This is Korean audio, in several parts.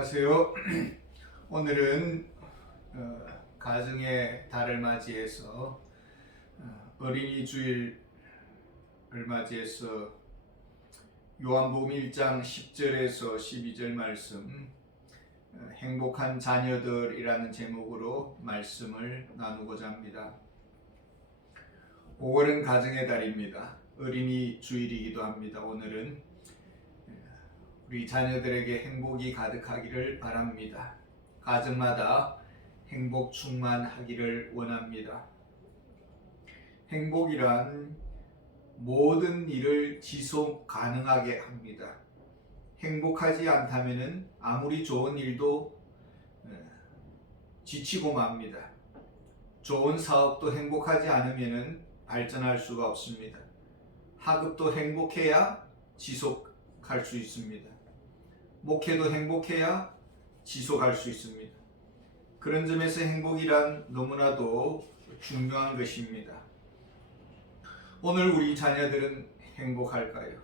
안녕하세요. 오늘은 가정의 달을 맞이해서 어린이 주일을 맞이해서 요한복음 1장 10절에서 12절 말씀 행복한 자녀들이라는 제목으로 말씀을 나누고자 합니다. 5월은 가정의 달입니다. 어린이 주일이기도 합니다. 오늘은 우리 자녀들에게 행복이 가득하기를 바랍니다. 가정마다 행복 충만하기를 원합니다. 행복이란 모든 일을 지속 가능하게 합니다. 행복하지 않다면 아무리 좋은 일도 지치고 맙니다. 좋은 사업도 행복하지 않으면 발전할 수가 없습니다. 학업도 행복해야 지속할 수 있습니다. 목회도 행복해야 지속할 수 있습니다. 그런 점에서 행복이란 너무나도 중요한 것입니다. 오늘 우리 자녀들은 행복할까요?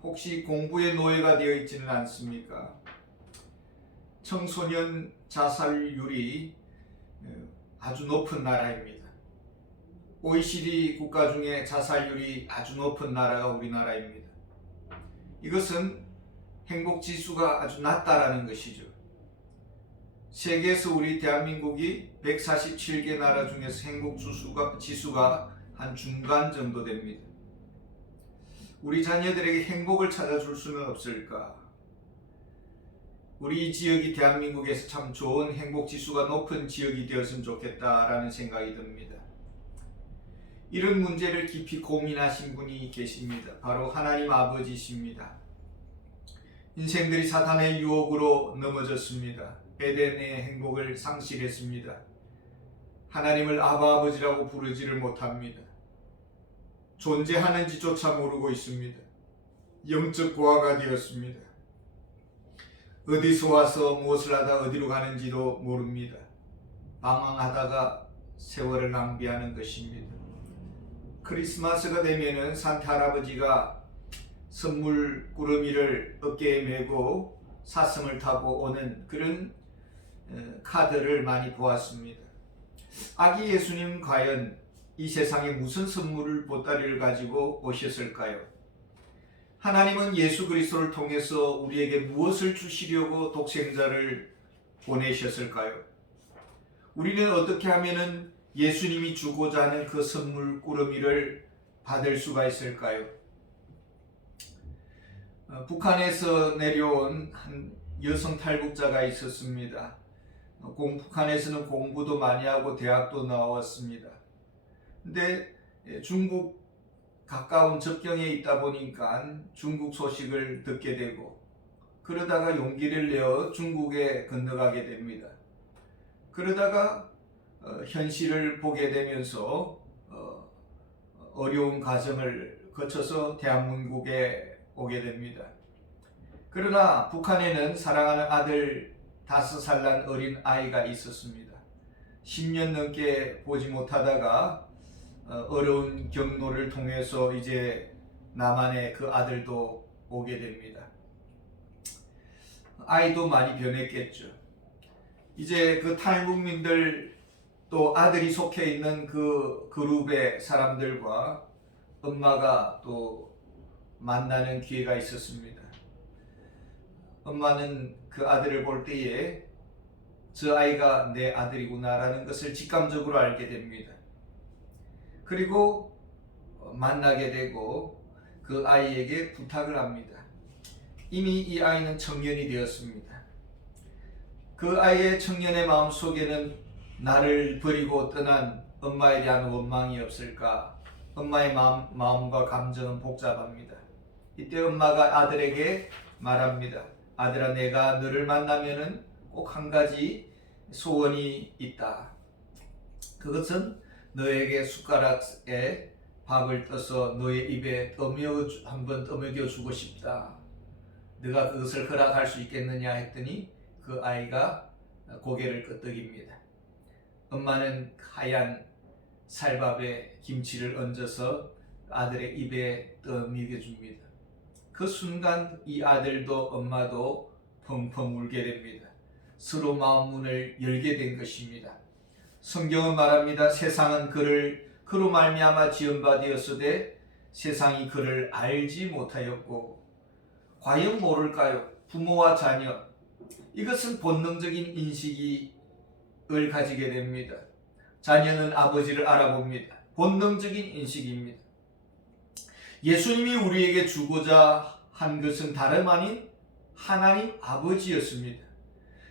혹시 공부의 노예가 되어 있지는 않습니까? 청소년 자살률이 아주 높은 나라입니다. OECD 국가 중에 자살률이 아주 높은 나라가 우리나라입니다. 이것은 행복 지수가 아주 낮다라는 것이죠. 세계에서 우리 대한민국이 147개 나라 중에서 행복 지수가 한 중간 정도 됩니다. 우리 자녀들에게 행복을 찾아줄 수는 없을까? 우리 지역이 대한민국에서 참 좋은 행복 지수가 높은 지역이 되었으면 좋겠다라는 생각이 듭니다. 이런 문제를 깊이 고민하신 분이 계십니다. 바로 하나님 아버지십니다. 인생들이 사탄의 유혹으로 넘어졌습니다. 에덴의 행복을 상실했습니다. 하나님을 아버지라고 부르지를 못합니다. 존재하는지조차 모르고 있습니다. 영적 고아가 되었습니다. 어디서 와서 무엇을 하다 어디로 가는지도 모릅니다. 방황하다가 세월을 낭비하는 것입니다. 크리스마스가 되면은 산타 할아버지가 선물 꾸러미를 어깨에 메고 사슴을 타고 오는 그런 카드를 많이 보았습니다. 아기 예수님 과연 이 세상에 무슨 선물을 보따리를 가지고 오셨을까요? 하나님은 예수 그리스도를 통해서 우리에게 무엇을 주시려고 독생자를 보내셨을까요? 우리는 어떻게 하면 예수님이 주고자 하는 그 선물 꾸러미를 받을 수가 있을까요? 북한에서 내려온 한 여성 탈북자가 있었습니다. 북한에서는 공부도 많이 하고 대학도 나왔습니다. 근데 중국 가까운 접경에 있다 보니까 중국 소식을 듣게 되고 그러다가 용기를 내어 중국에 건너가게 됩니다. 그러다가 현실을 보게 되면서 어려운 과정을 거쳐서 대한민국에 오게 됩니다. 그러나 북한에는 사랑하는 아들 5살 난 어린 아이가 있었습니다. 10년 넘게 보지 못하다가 어려운 경로를 통해서 이제 남한에 그 아들도 오게 됩니다. 아이도 많이 변했겠죠. 이제 그 탈북민들 또 아들이 속해 있는 그 그룹의 사람들과 엄마가 또 만나는 기회가 있었습니다. 엄마는 그 아들을 볼 때에 저 아이가 내 아들이구나라는 것을 직감적으로 알게 됩니다. 그리고 만나게 되고 그 아이에게 부탁을 합니다. 이미 이 아이는 청년이 되었습니다. 그 아이의 청년의 마음속에는 나를 버리고 떠난 엄마에 대한 원망이 없을까? 엄마의 마음과 감정은 복잡합니다. 이때 엄마가 아들에게 말합니다. 아들아, 내가 너를 만나면은 꼭 한 가지 소원이 있다. 그것은 너에게 숟가락에 밥을 떠서 너의 입에 한번 떠먹여 주고 싶다. 네가 그것을 허락할 수 있겠느냐 했더니 그 아이가 고개를 끄덕입니다. 엄마는 하얀 쌀밥에 김치를 얹어서 아들의 입에 떠먹여 줍니다. 그 순간 이 아들도 엄마도 펑펑 울게 됩니다. 서로 마음 문을 열게 된 것입니다. 성경은 말합니다. 세상은 그로 말미암아 지은 바 되었으되 세상이 그를 알지 못하였고 과연 모를까요? 부모와 자녀, 이것은 본능적인 인식을 가지게 됩니다. 자녀는 아버지를 알아봅니다. 본능적인 인식입니다. 예수님이 우리에게 주고자 한 것은 다름 아닌 하나님 아버지였습니다.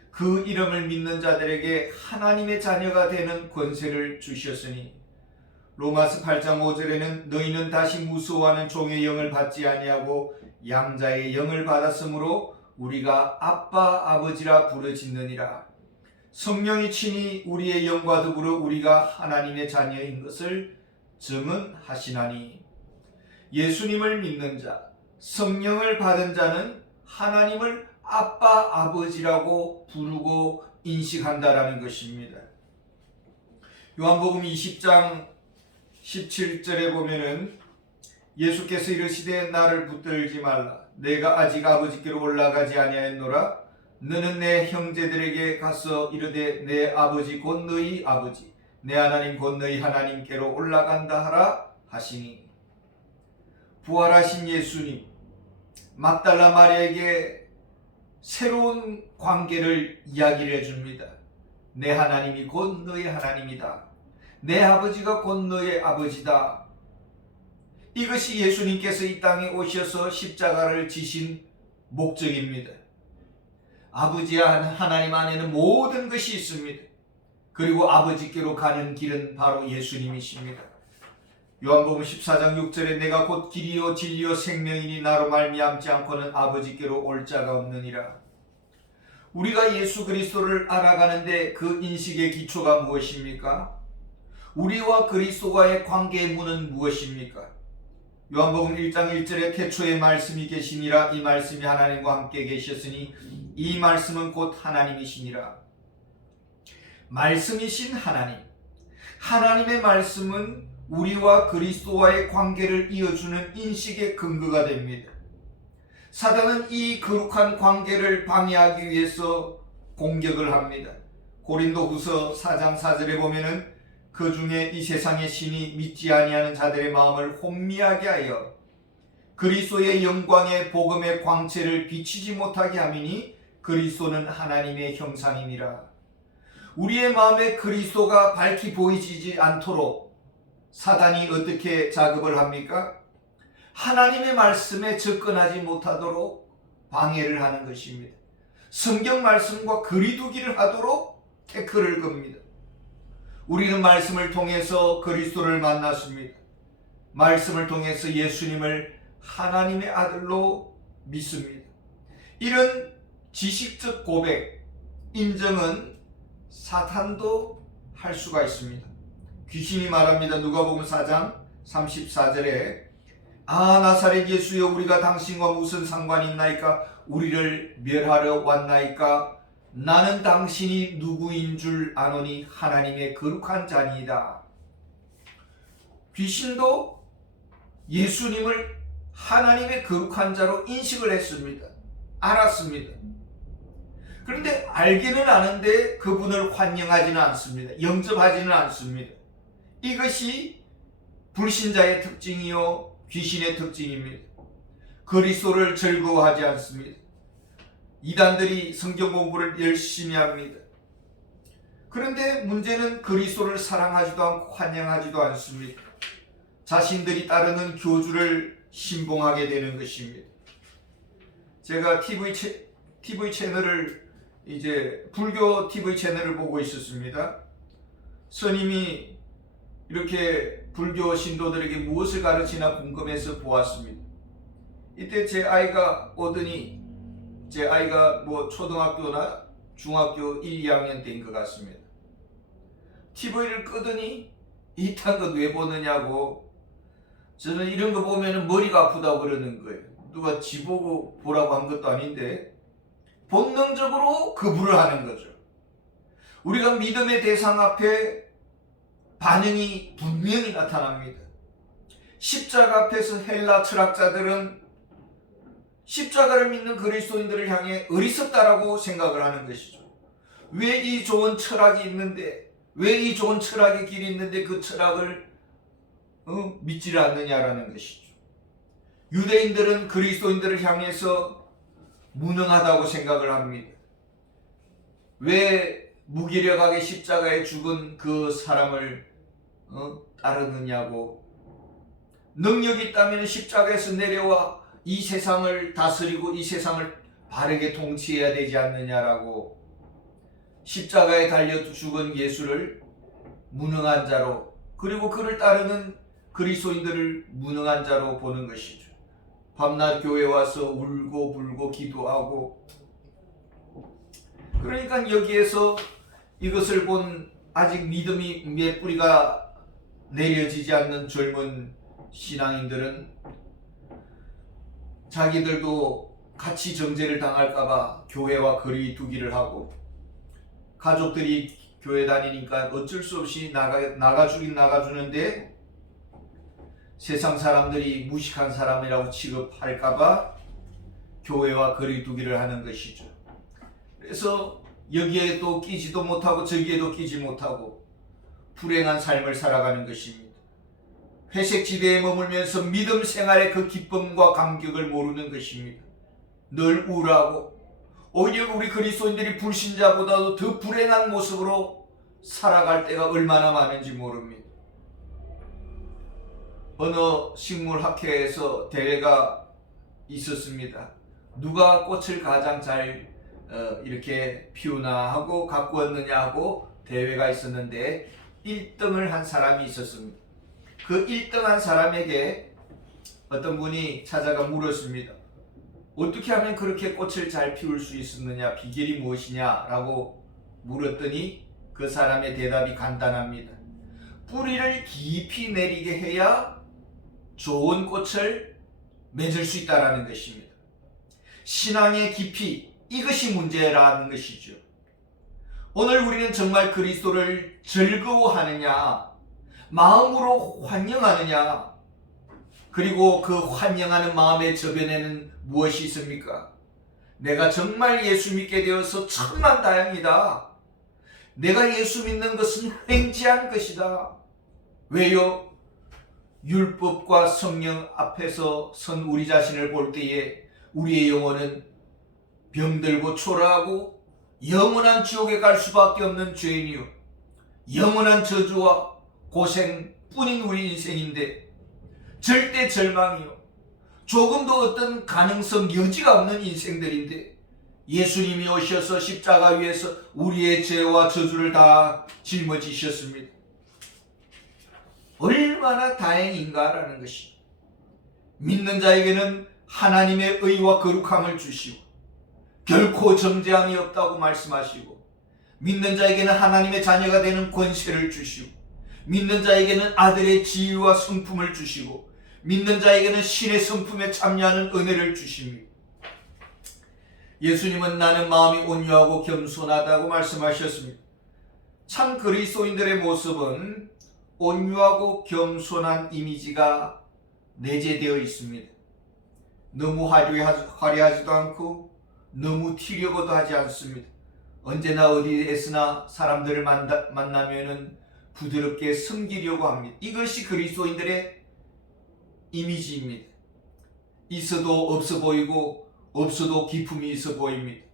그 이름을 믿는 자들에게 하나님의 자녀가 되는 권세를 주셨으니 로마서 8장 5절에는 너희는 다시 무서워하는 종의 영을 받지 아니하고 양자의 영을 받았으므로 우리가 아빠 아버지라 부르짖느니라. 성령이 친히 우리의 영과 더불어 우리가 하나님의 자녀인 것을 증언하시나니 예수님을 믿는 자, 성령을 받은 자는 하나님을 아빠 아버지라고 부르고 인식한다라는 것입니다. 요한복음 20장 17절에 보면은 예수께서 이르시되 나를 붙들지 말라. 내가 아직 아버지께로 올라가지 아니하였노라. 너는 내 형제들에게 가서 이르되 내 아버지 곧 너희 아버지 내 하나님 곧 너희 하나님께로 올라간다 하라 하시니. 부활하신 예수님, 막달라 마리아에게 새로운 관계를 이야기를 해줍니다. 내 하나님이 곧 너의 하나님이다. 내 아버지가 곧 너의 아버지다. 이것이 예수님께서 이 땅에 오셔서 십자가를 지신 목적입니다. 아버지 하나님 안에는 모든 것이 있습니다. 그리고 아버지께로 가는 길은 바로 예수님이십니다. 요한복음 14장 6절에 내가 곧 길이요 진리요 생명이니 나로 말미암지 않고는 아버지께로 올 자가 없느니라. 우리가 예수 그리스도를 알아가는데 그 인식의 기초가 무엇입니까? 우리와 그리스도와의 관계의 문은 무엇입니까? 요한복음 1장 1절에 태초에 말씀이 계시니라. 이 말씀이 하나님과 함께 계셨으니 이 말씀은 곧 하나님이시니라. 말씀이신 하나님, 하나님의 말씀은 우리와 그리스도와의 관계를 이어주는 인식의 근거가 됩니다. 사단은 이 거룩한 관계를 방해하기 위해서 공격을 합니다. 고린도후서 4장 4절에 보면은 그 중에 이 세상의 신이 믿지 아니하는 자들의 마음을 혼미하게 하여 그리스도의 영광의 복음의 광채를 비치지 못하게 함이니 그리스도는 하나님의 형상이니라. 우리의 마음에 그리스도가 밝히 보이지 않도록 사단이 어떻게 작업을 합니까? 하나님의 말씀에 접근하지 못하도록 방해를 하는 것입니다. 성경 말씀과 거리두기를 하도록 태클을 겁니다. 우리는 말씀을 통해서 그리스도를 만났습니다. 말씀을 통해서 예수님을 하나님의 아들로 믿습니다. 이런 지식적 고백, 인정은 사탄도 할 수가 있습니다. 귀신이 말합니다. 누가복음 4장 34절에 나사렛 예수여 우리가 당신과 무슨 상관이 있나이까? 우리를 멸하러 왔나이까? 나는 당신이 누구인 줄 아노니 하나님의 거룩한 자니이다. 귀신도 예수님을 하나님의 거룩한 자로 인식을 했습니다. 알았습니다. 그런데 알기는 아는데 그분을 환영하지는 않습니다. 영접하지는 않습니다. 이것이 불신자의 특징이요 귀신의 특징입니다. 그리스도를 즐거워하지 않습니다. 이단들이 성경 공부를 열심히 합니다. 그런데 문제는 그리스도를 사랑하지도 않고 환영하지도 않습니다. 자신들이 따르는 교주를 신봉하게 되는 것입니다. 제가 TV 채널을 불교 TV 채널을 보고 있었습니다. 스님이 이렇게 불교 신도들에게 무엇을 가르치나 궁금해서 보았습니다. 이때 제 아이가 오더니 제 아이가 초등학교나 중학교 1, 2학년 때인 것 같습니다. TV를 끄더니 이딴 것 왜 보느냐고. 저는 이런 거 보면 머리가 아프다고 그러는 거예요. 누가 지보고 보라고 한 것도 아닌데 본능적으로 거부를 하는 거죠. 우리가 믿음의 대상 앞에 반응이 분명히 나타납니다. 십자가 앞에서 헬라 철학자들은 십자가를 믿는 그리스도인들을 향해 어리석다라고 생각을 하는 것이죠. 왜 이 좋은 철학이 있는데, 왜 이 좋은 철학의 길이 있는데 그 철학을 믿지를 않느냐라는 것이죠. 유대인들은 그리스도인들을 향해서 무능하다고 생각을 합니다. 왜 무기력하게 십자가에 죽은 그 사람을 따르느냐고. 능력이 있다면 십자가에서 내려와 이 세상을 다스리고 이 세상을 바르게 통치해야 되지 않느냐라고. 십자가에 달려 죽은 예수를 무능한 자로, 그리고 그를 따르는 그리스도인들을 무능한 자로 보는 것이죠. 밤낮 교회 와서 울고 불고 기도하고. 그러니까 여기에서 이것을 본 아직 믿음이 몇 뿌리가 내려지지 않는 젊은 신앙인들은 자기들도 같이 정죄를 당할까봐 교회와 거리 두기를 하고, 가족들이 교회 다니니까 어쩔 수 없이 나가주긴 나가주는데 세상 사람들이 무식한 사람이라고 취급할까봐 교회와 거리 두기를 하는 것이죠. 그래서 여기에 또 끼지도 못하고 저기에도 끼지 못하고 불행한 삶을 살아가는 것입니다. 회색지대에 머물면서 믿음 생활의 그 기쁨과 감격을 모르는 것입니다. 늘 우울하고, 오히려 우리 그리스도인들이 불신자보다도 더 불행한 모습으로 살아갈 때가 얼마나 많은지 모릅니다. 어느 식물학회에서 대회가 있었습니다. 누가 꽃을 가장 잘 이렇게 피우나 하고 갖고 왔느냐 하고 대회가 있었는데 1등을 한 사람이 있었습니다. 그 1등한 사람에게 어떤 분이 찾아가 물었습니다. 어떻게 하면 그렇게 꽃을 잘 피울 수 있었느냐, 비결이 무엇이냐 라고 물었더니 그 사람의 대답이 간단합니다. 뿌리를 깊이 내리게 해야 좋은 꽃을 맺을 수 있다는 것입니다. 신앙의 깊이, 이것이 문제라는 것이죠. 오늘 우리는 정말 그리스도를 즐거워하느냐, 마음으로 환영하느냐, 그리고 그 환영하는 마음의 저변에는 무엇이 있습니까? 내가 정말 예수 믿게 되어서 천만 다행이다. 내가 예수 믿는 것은 횡재한 것이다. 왜요? 율법과 성령 앞에서 선 우리 자신을 볼 때에 우리의 영혼은 병들고 초라하고 영원한 지옥에 갈 수밖에 없는 죄인이요, 영원한 저주와 고생뿐인 우리 인생인데, 절대 절망이요, 조금도 어떤 가능성 여지가 없는 인생들인데 예수님이 오셔서 십자가 위에서 우리의 죄와 저주를 다 짊어지셨습니다. 얼마나 다행인가라는 것이, 믿는 자에게는 하나님의 의와 거룩함을 주시고 결코 정죄함이 없다고 말씀하시고, 믿는 자에게는 하나님의 자녀가 되는 권세를 주시고, 믿는 자에게는 아들의 지위와 성품을 주시고, 믿는 자에게는 신의 성품에 참여하는 은혜를 주십니다. 예수님은 나는 마음이 온유하고 겸손하다고 말씀하셨습니다. 참 그리스도인들의 모습은 온유하고 겸손한 이미지가 내재되어 있습니다. 너무 화려하지도 않고 너무 튀려고도 하지 않습니다. 언제나 어디에서나 사람들을 만나면은 부드럽게 섬기려고 합니다. 이것이 그리스도인들의 이미지입니다. 있어도 없어 보이고 없어도 기품이 있어 보입니다.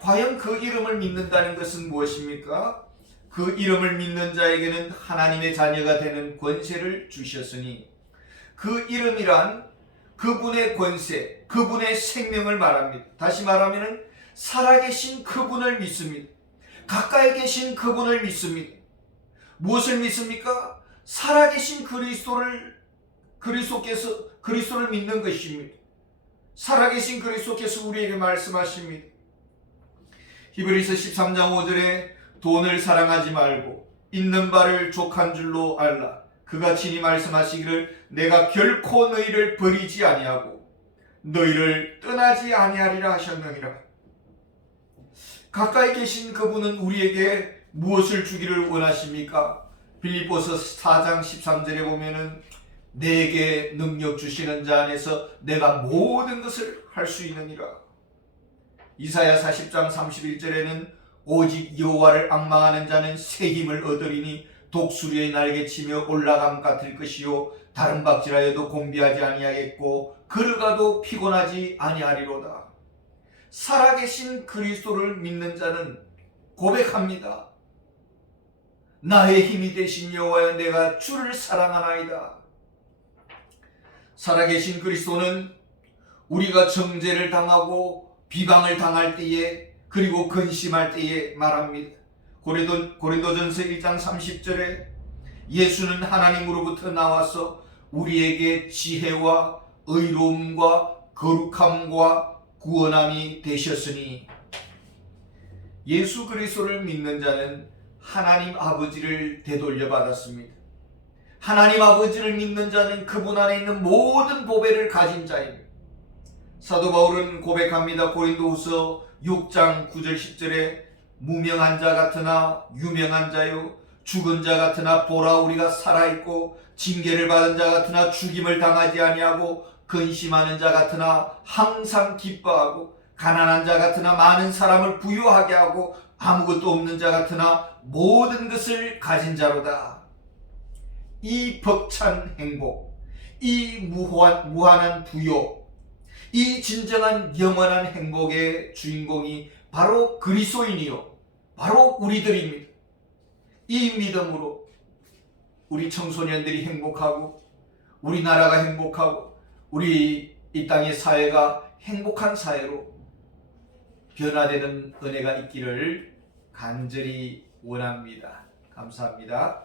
과연 그 이름을 믿는다는 것은 무엇입니까? 그 이름을 믿는 자에게는 하나님의 자녀가 되는 권세를 주셨으니, 그 이름이란 그분의 권세, 그분의 생명을 말합니다. 다시 말하면 살아계신 그분을 믿습니다. 가까이 계신 그분을 믿습니다. 무엇을 믿습니까? 살아계신 그리스도를 믿는 것입니다. 살아계신 그리스도께서 우리에게 말씀하십니다. 히브리서 13장 5절에 돈을 사랑하지 말고 있는 바를 족한 줄로 알라. 그가 친히 말씀하시기를 내가 결코 너희를 버리지 아니하고 너희를 떠나지 아니하리라 하셨느니라. 가까이 계신 그분은 우리에게 무엇을 주기를 원하십니까? 빌립보서 4장 13절에 보면은 내게 능력 주시는 자 안에서 내가 모든 것을 할 수 있느니라. 이사야 40장 31절에는 오직 여호와를 앙망하는 자는 새 힘을 얻으리니 독수리의 날개치며 올라감 같을 것이요 다른 박질하여도 곤비하지 아니하겠고 걸어가도 피곤하지 아니하리로다. 살아계신 그리스도를 믿는 자는 고백합니다. 나의 힘이 되신 여호와여, 내가 주를 사랑하나이다. 살아계신 그리스도는 우리가 정죄를 당하고 비방을 당할 때에, 그리고 근심할 때에 말합니다. 고린도전서 1장 30절에 예수는 하나님으로부터 나와서 우리에게 지혜와 의로움과 거룩함과 구원함이 되셨으니, 예수 그리스도를 믿는 자는 하나님 아버지를 되돌려 받았습니다. 하나님 아버지를 믿는 자는 그분 안에 있는 모든 보배를 가진 자입니다. 사도 바울은 고백합니다. 고린도후서 6장 9절 10절에 무명한 자 같으나 유명한 자요, 죽은 자 같으나 보라 우리가 살아있고, 징계를 받은 자 같으나 죽임을 당하지 아니하고, 근심하는 자 같으나 항상 기뻐하고, 가난한 자 같으나 많은 사람을 부유하게 하고, 아무것도 없는 자 같으나 모든 것을 가진 자로다. 이 벅찬 행복, 이 무한한 부요, 이 진정한 영원한 행복의 주인공이 바로 그리스도인이요, 바로 우리들입니다. 이 믿음으로 우리 청소년들이 행복하고, 우리나라가 행복하고, 우리 이 땅의 사회가 행복한 사회로 변화되는 은혜가 있기를 간절히 원합니다. 감사합니다.